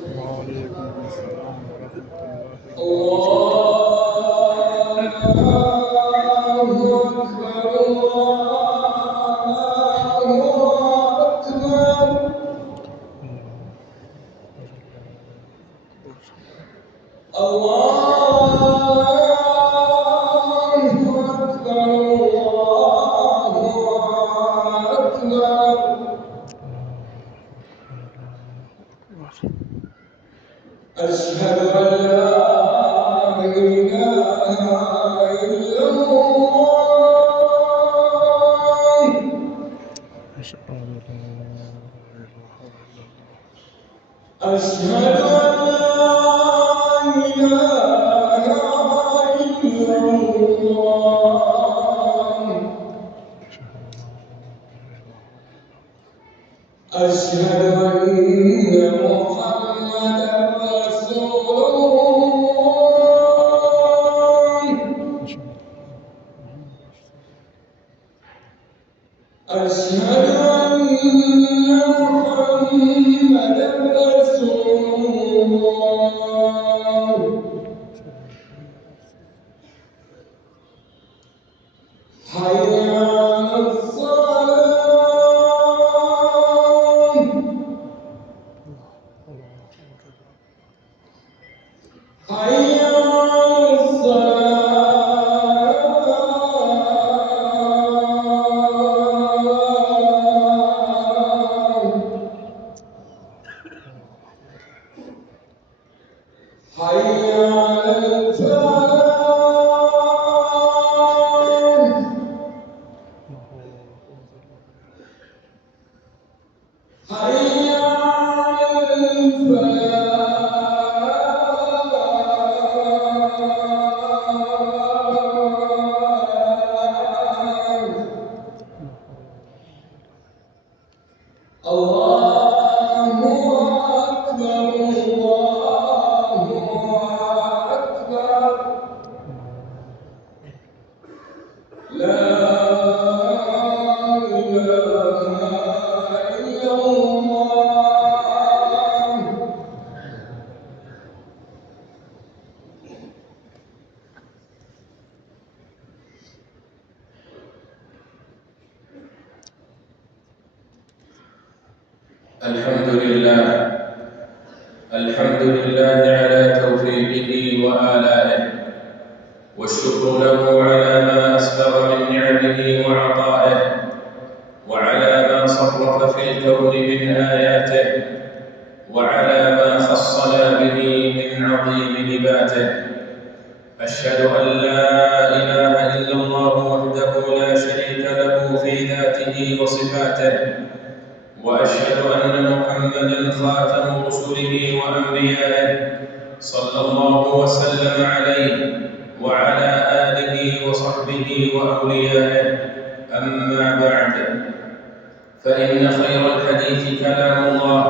وعليكم السلام ورحمة الله أشهد أن لا إله إلا الله. أشهد أن لا إله إلا الله. أشهد أن لا إله إلا الله. أشهد أن محمدا رسول الله. أشهد أن محمدا رسول الله. حي على الصلاة. حي على الصلاة. حي على الفلاح. حي على الفلاح. الله أكبر الله أكبر. لا إله إلا الله. الحمد لله على توفيقه وآلائه، والشكر له على ما أسبغ من نعمه وعطائه، وعلى ما صرف في الكون من آياته، وعلى ما خصنا به من عظيم هباته. أشهد أن لا إله إلا الله وحده لا شريك له في ذاته وصفاته، وأشهد أن محمدًا خاتم رسله وأنبيائه، صلى الله وسلم عليه وعلى آله وصحبه وأوليائه. أما بعد، فإن خير الحديث كلام الله،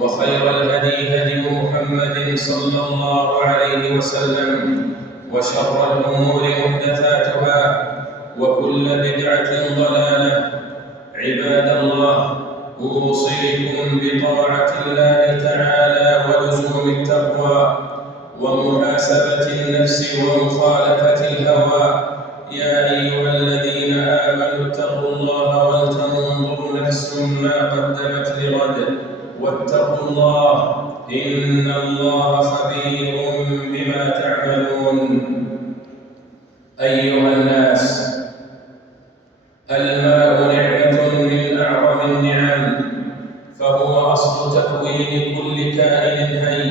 وخير الهدي هدي محمد صلى الله عليه وسلم، وشر الأمور محدثاتها، وكل بدعة ضلالة. عباد الله، أوصيكم بطاعة الله تعالى ولزوم التقوى ومحاسبة النفس ومخالفة الهوى. يا أيها الذين آمنوا اتقوا الله ولتنظر نفس ما قدمت لغد، واتقوا الله إن الله خبير بما تعملون. أيها الناس، الماء نعمة من أعظم النعم، فهو أصل تكوين كل كائن حي.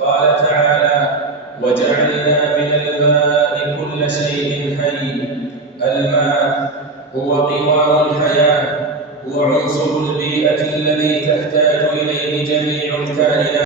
قال تعالى: وجعلنا من الماء كل شيء حي. الماء هو قوام الحياة، هو عنصر البيئة الذي تحتاج إليه جميع الكائنات.